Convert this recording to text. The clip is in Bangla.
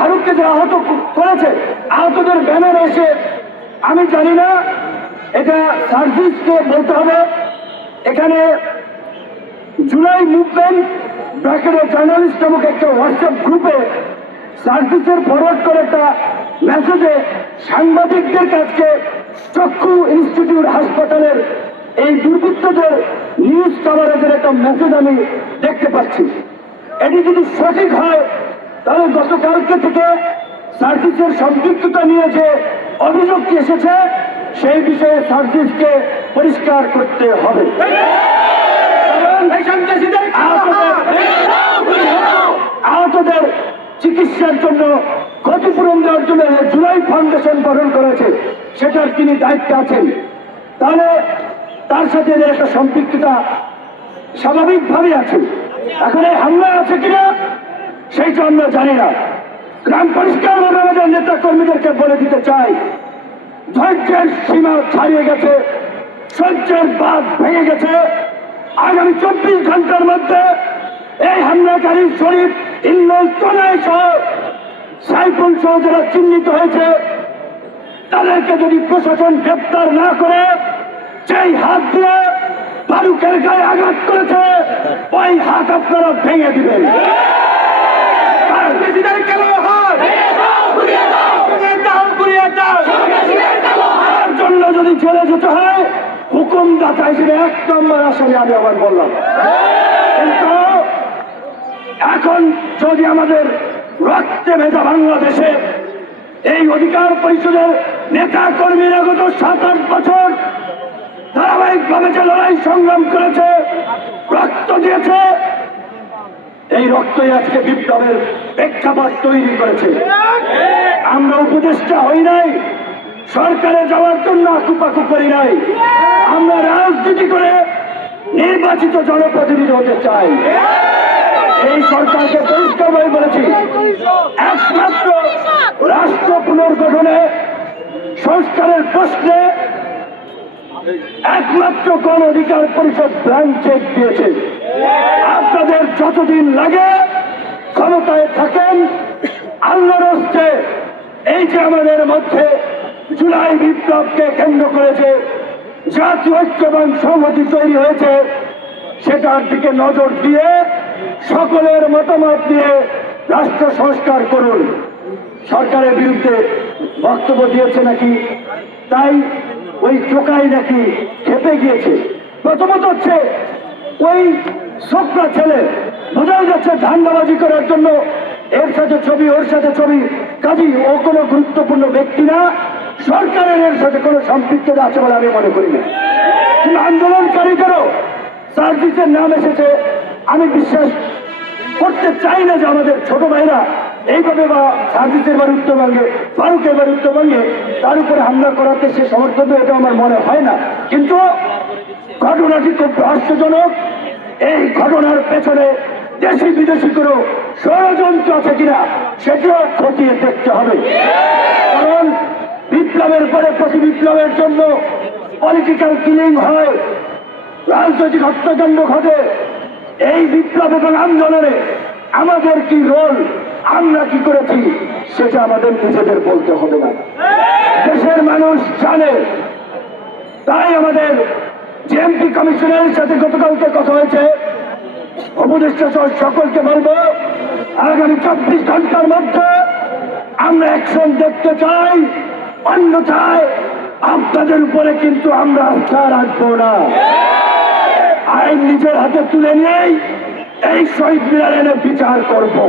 ফারুককে যে আহত করেছে, আহতদের ব্যানারে এসে, আমি জানি না এটা সার্ভিসকে বলতে হবে। এখানে জুলাই মুভমেন্ট ব্র্যাকেটের জার্নালিস্ট নামক একটা হোয়াটসঅ্যাপ গ্রুপে সার্ভিসের ফরওয়ার্ড করে একটা মেসেজে সাংবাদিকদের কাছে চক্ষু ইনস্টিটিউট হাসপাতালের এই দুর্বৃত্তদের নিউজ কভারেজের একটা মেসেজ আমি দেখতে পাচ্ছি। এটি যদি সঠিক হয় তাহলে গতকালকে থেকে সার্ভিসের সম্পৃক্ততা নিয়ে যে অভিযোগটি এসেছে সেই বিষয়ে সার্ভিসকে পরিষ্কার করতে হবে। আহতদের চিকিৎসার জন্য ক্ষতিপূরণ দেওয়ার জন্য জুলাই ফাউন্ডেশন গঠন করেছে, সেটার তিনি দায়িত্বে আছেন। তাহলে তার সাথে একটা সম্পৃক্ততা স্বাভাবিকভাবে আছে। এখন এই হামলা আছে কিনা সেইটা আমরা জানি না। গ্রাম পরিষ্কারভাবে আমাদের নেতা কর্মীদেরকে বলে দিতে চাই, ধৈর্যের সীমা ছাড়িয়ে গেছে, সহ্যের বাঁধ ভেঙে গেছে। আগামী 24 ঘন্টার মধ্যে এই হামলাকারী শরীফ, ইল্লুল, তনয় সহ সাইফুল সহ যারা চিহ্নিত হয়েছে তাদেরকে যদি প্রশাসন গ্রেপ্তার না করে, যেই হাত দিয়ে ফারুকের গায়ে আঘাত করেছে ওই হাত আপনারা ভেঙে দিবেন। জন্য যদি জেলে যেতে হয় হুকুমদাতা হিসেবে 1 নম্বর আসামি আমি আবার বললাম। কিন্তু এখন যদি আমাদের রক্তে ভেজা বাংলাদেশে এই অধিকার পরিষদের নেতা কর্মীরা গত 7-8 বছর ধারাবাহিকভাবে যে লড়াই সংগ্রাম করেছে, রক্ত দিয়েছে, এই রক্তই আজকে বিপ্লবের প্রেক্ষাপট তৈরি করেছে। আমরা উপদেষ্টা হই নাই, সরকারে যাওয়ার জন্য আকুপাকু করি নাই, আমরা রাজনীতি করে নির্বাচিত জনপ্রতিনিধি হতে চাই। এই সরকারকে পরিষ্কারভাবে বলেছি, একমাত্র রাষ্ট্র পুনর্গঠনে সংস্কারের প্রশ্নে একমাত্র গণ অধিকার পরিষদ ব্ল্যাঙ্ক চেক দিয়েছে। আপনাদের যতদিন লাগে ক্ষমতায় থাকেন, আল্লাহর হস্তে এই যে আমাদের মধ্যে জুলাই বিপ্লবকে কেন্দ্র করেছে জাতীয় ঐক্য এবং সংহতি তৈরি হয়েছে, সেটার দিকে নজর দিয়ে সকলের মতামত দিয়ে রাষ্ট্র সংস্কার করুন। সরকারের বিরুদ্ধে বক্তব্য দিয়েছে নাকি, তাই ওই টোকাই নাকি খেপে গিয়েছে। প্রথমত হচ্ছে ওই ছোকরা ছেলে, বোঝাই যাচ্ছে ধান্দাবাজি করার জন্য এর সাথে ছবি, ওর সাথে ছবি, কাজী ও কোনো গুরুত্বপূর্ণ ব্যক্তি না, সরকারের এর সাথে কোনো সম্পৃক্ততা আছে বলে আমি মনে করি না। কিন্তু আন্দোলনকারীদেরও সার্ভিসের নাম এসেছে, আমি বিশ্বাস করতে চাই না যে আমাদের ছোট ভাইরা এইভাবে বা সার্ভিসের বাড়ি উত্তরবঙ্গে, ফারুকের বাড়ি উত্তরবঙ্গে তার উপরে হামলা করাতে সে সমর্থন, এটা আমার মনে হয় না। কিন্তু ঘটনাটি খুব রহস্যজনক। এই ঘটনার পেছনে দেশি বিদেশি কোনো ষড়যন্ত্র আছে কিনা সেটাও খতিয়ে দেখতে হবে। কারণ বিপ্লবের পরে প্রতি বিপ্লবের জন্য পলিটিক্যাল কিলিং হয়, রাজনৈতিক হত্যাকাণ্ড ঘটে। এই বিপ্লব এবং আন্দোলনে আমাদের কি রোল, আমরা কি করেছি সেটা আমাদের নিজেদের বলতে হবে না, দেশের মানুষ জানে। তাই আমাদের জেএমপি কমিশনের সাথে গতকালকে কথা হয়েছে, উপদেষ্টা সহ সকলকে বলবো আগামী 24 ঘন্টার মধ্যে আমরা অ্যাকশন দেখতে চাই, অন্যথায় আপনাদের উপরে কিন্তু আমরা আস্থা রাখবো না। আইন নিজের হাতে তুলে নিয়েই এই শহীদ মিনারে বিচার করবো।